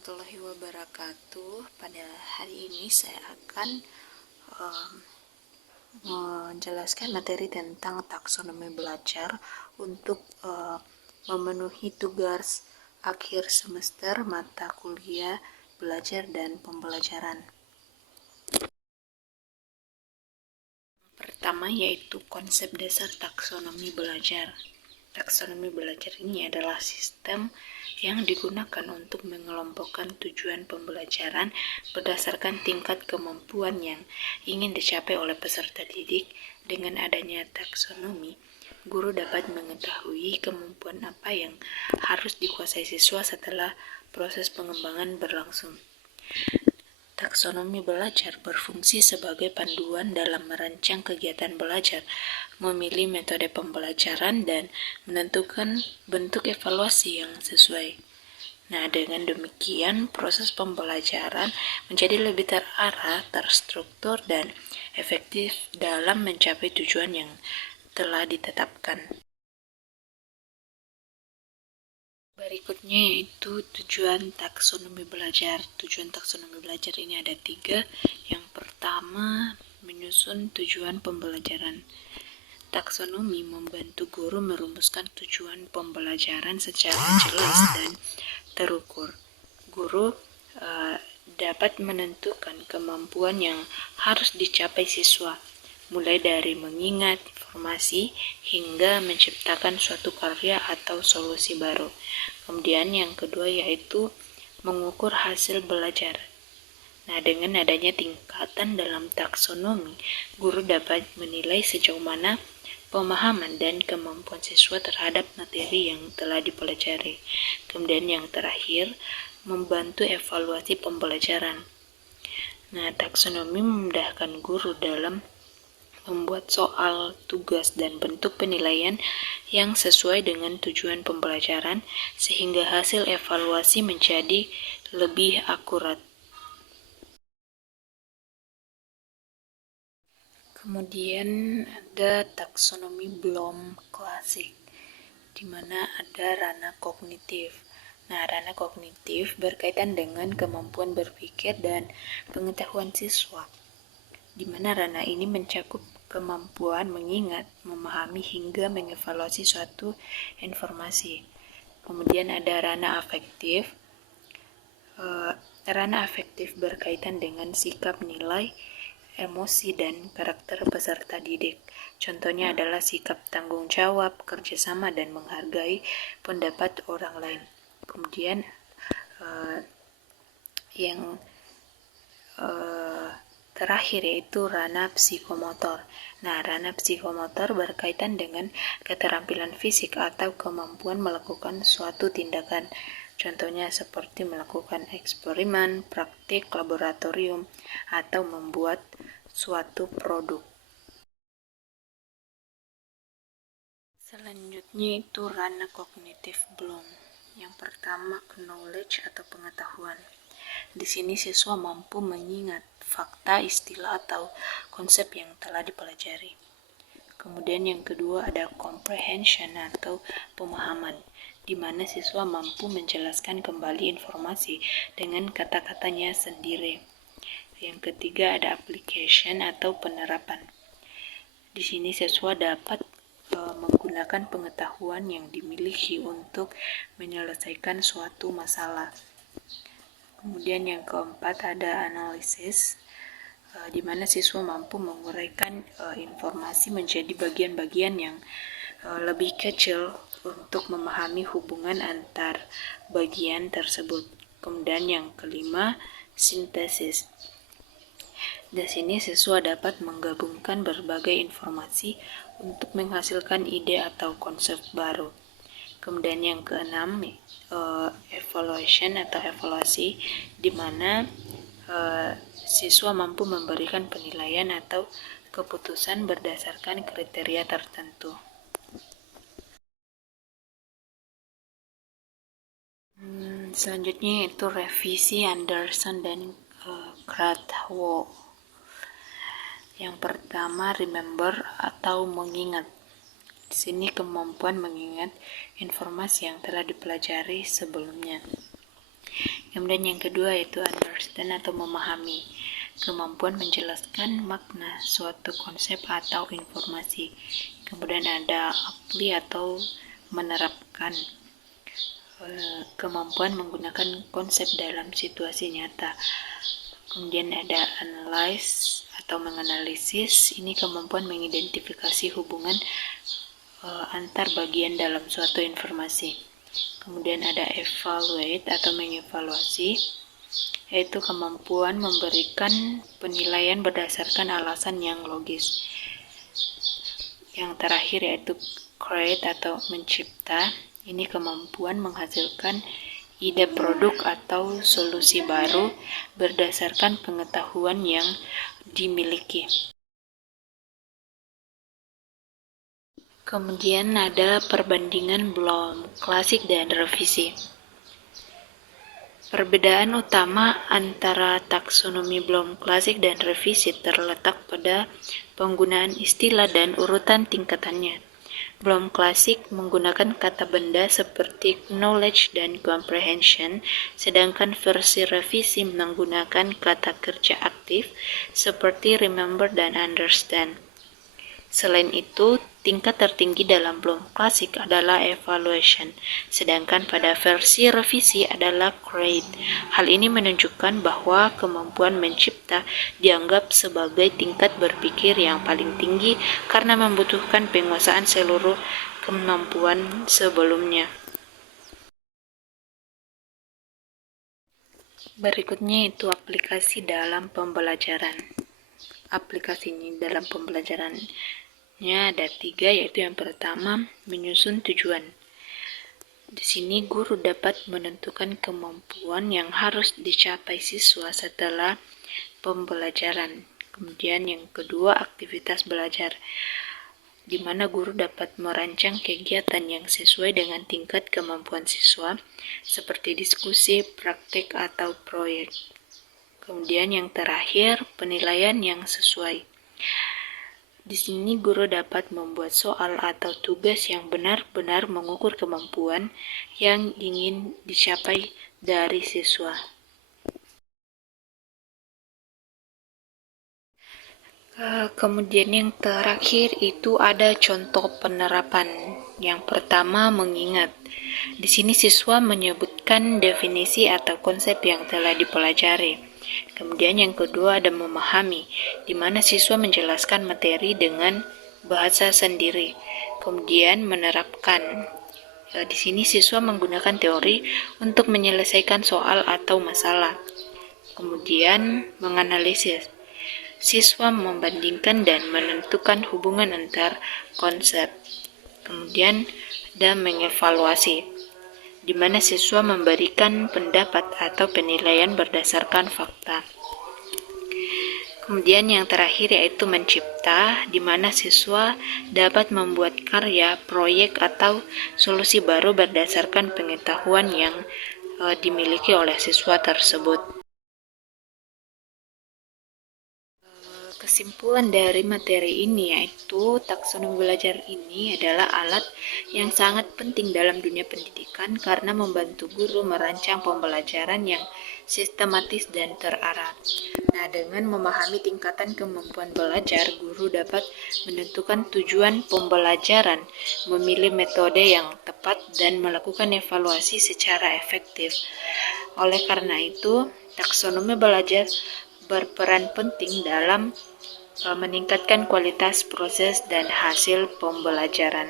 warahmatullahi wabarakatuh. Pada hari ini saya akan menjelaskan materi tentang taksonomi belajar untuk memenuhi tugas akhir semester mata kuliah belajar dan pembelajaran. Pertama yaitu konsep dasar taksonomi belajar. Taksonomi belajar ini adalah sistem yang digunakan untuk mengelompokkan tujuan pembelajaran berdasarkan tingkat kemampuan yang ingin dicapai oleh peserta didik. Dengan adanya taksonomi, guru dapat mengetahui kemampuan apa yang harus dikuasai siswa setelah proses pengembangan berlangsung. Taksonomi belajar berfungsi sebagai panduan dalam merancang kegiatan belajar, memilih metode pembelajaran, dan menentukan bentuk evaluasi yang sesuai. Nah, dengan demikian, proses pembelajaran menjadi lebih terarah, terstruktur, dan efektif dalam mencapai tujuan yang telah ditetapkan. Berikutnya yaitu tujuan taksonomi belajar. Tujuan taksonomi belajar ini ada 3. Yang pertama, menyusun tujuan pembelajaran. Taksonomi membantu guru merumuskan tujuan pembelajaran secara jelas dan terukur. Guru dapat menentukan kemampuan yang harus dicapai siswa, mulai dari mengingat informasi hingga menciptakan suatu karya atau solusi baru. Kemudian yang kedua yaitu mengukur hasil belajar. Nah, dengan adanya tingkatan dalam taksonomi, guru dapat menilai sejauh mana pemahaman dan kemampuan siswa terhadap materi yang telah dipelajari. Kemudian yang terakhir, membantu evaluasi pembelajaran. Nah, taksonomi memudahkan guru dalam membuat soal, tugas, dan bentuk penilaian yang sesuai dengan tujuan pembelajaran sehingga hasil evaluasi menjadi lebih akurat. Kemudian ada taksonomi Bloom klasik, di mana ada ranah kognitif. Nah, ranah kognitif berkaitan dengan kemampuan berpikir dan pengetahuan siswa, di mana ranah ini mencakup kemampuan mengingat, memahami, hingga mengevaluasi suatu informasi. Kemudian ada ranah afektif. Ranah afektif berkaitan dengan sikap, nilai, emosi, dan karakter peserta didik. Contohnya adalah sikap tanggung jawab, kerjasama, dan menghargai pendapat orang lain. Kemudian yang terakhir yaitu ranah psikomotor. Nah, ranah psikomotor berkaitan dengan keterampilan fisik atau kemampuan melakukan suatu tindakan. Contohnya seperti melakukan eksperimen, praktik laboratorium, atau membuat suatu produk. Selanjutnya itu ranah kognitif Bloom. Yang pertama, knowledge atau pengetahuan. Di sini siswa mampu mengingat fakta, istilah, atau konsep yang telah dipelajari. Kemudian yang kedua ada comprehension atau pemahaman, di mana siswa mampu menjelaskan kembali informasi dengan kata-katanya sendiri. Yang ketiga ada application atau penerapan. Di sini siswa dapat menggunakan pengetahuan yang dimiliki untuk menyelesaikan suatu masalah. Kemudian yang keempat ada analisis, di mana siswa mampu menguraikan informasi menjadi bagian-bagian yang lebih kecil untuk memahami hubungan antar bagian tersebut. Kemudian yang kelima, sintesis. Di sini siswa dapat menggabungkan berbagai informasi untuk menghasilkan ide atau konsep baru. Kemudian yang keenam, evaluation atau evaluasi, di mana siswa mampu memberikan penilaian atau keputusan berdasarkan kriteria tertentu. Selanjutnya itu revisi Anderson dan Krathwohl. Yang pertama, remember atau mengingat. Di sini kemampuan mengingat informasi yang telah dipelajari sebelumnya. Kemudian yang kedua yaitu understand atau memahami, kemampuan menjelaskan makna suatu konsep atau informasi. Kemudian ada apply atau menerapkan, kemampuan menggunakan konsep dalam situasi nyata. Kemudian ada analyze atau menganalisis, ini kemampuan mengidentifikasi hubungan antar bagian dalam suatu informasi. Kemudian ada evaluate atau mengevaluasi, yaitu kemampuan memberikan penilaian berdasarkan alasan yang logis. Yang terakhir yaitu create atau mencipta, ini kemampuan menghasilkan ide produk atau solusi baru berdasarkan pengetahuan yang dimiliki. Kemudian ada perbandingan Bloom, klasik dan revisi. Perbedaan utama antara taksonomi Bloom klasik dan revisi terletak pada penggunaan istilah dan urutan tingkatannya. Bloom klasik menggunakan kata benda seperti knowledge dan comprehension, sedangkan versi revisi menggunakan kata kerja aktif seperti remember dan understand. Selain itu, tingkat tertinggi dalam Bloom klasik adalah evaluation, sedangkan pada versi revisi adalah create. Hal ini menunjukkan bahwa kemampuan mencipta dianggap sebagai tingkat berpikir yang paling tinggi karena membutuhkan penguasaan seluruh kemampuan sebelumnya. Berikutnya itu aplikasi dalam pembelajaran. Aplikasinya dalam pembelajarannya ada 3, yaitu yang pertama, menyusun tujuan. Di sini guru dapat menentukan kemampuan yang harus dicapai siswa setelah pembelajaran. Kemudian yang kedua, aktivitas belajar, di mana guru dapat merancang kegiatan yang sesuai dengan tingkat kemampuan siswa, seperti diskusi, praktek, atau proyek. Kemudian yang terakhir, penilaian yang sesuai. Di sini guru dapat membuat soal atau tugas yang benar-benar mengukur kemampuan yang ingin dicapai dari siswa. Kemudian yang terakhir itu ada contoh penerapan. Yang pertama, mengingat. Di sini siswa menyebutkan definisi atau konsep yang telah dipelajari. Kemudian yang kedua ada memahami, di mana siswa menjelaskan materi dengan bahasa sendiri. Kemudian menerapkan. Di sini siswa menggunakan teori untuk menyelesaikan soal atau masalah. Kemudian menganalisis. Siswa membandingkan dan menentukan hubungan antar konsep. Kemudian ada mengevaluasi, di mana siswa memberikan pendapat atau penilaian berdasarkan fakta. Kemudian yang terakhir yaitu mencipta, di mana siswa dapat membuat karya, proyek, atau solusi baru berdasarkan pengetahuan yang dimiliki oleh siswa tersebut. Kesimpulan dari materi ini yaitu taksonomi belajar ini adalah alat yang sangat penting dalam dunia pendidikan karena membantu guru merancang pembelajaran yang sistematis dan terarah. Nah, dengan memahami tingkatan kemampuan belajar, guru dapat menentukan tujuan pembelajaran, memilih metode yang tepat, dan melakukan evaluasi secara efektif. Oleh karena itu, taksonomi belajar berperan penting dalam meningkatkan kualitas proses dan hasil pembelajaran.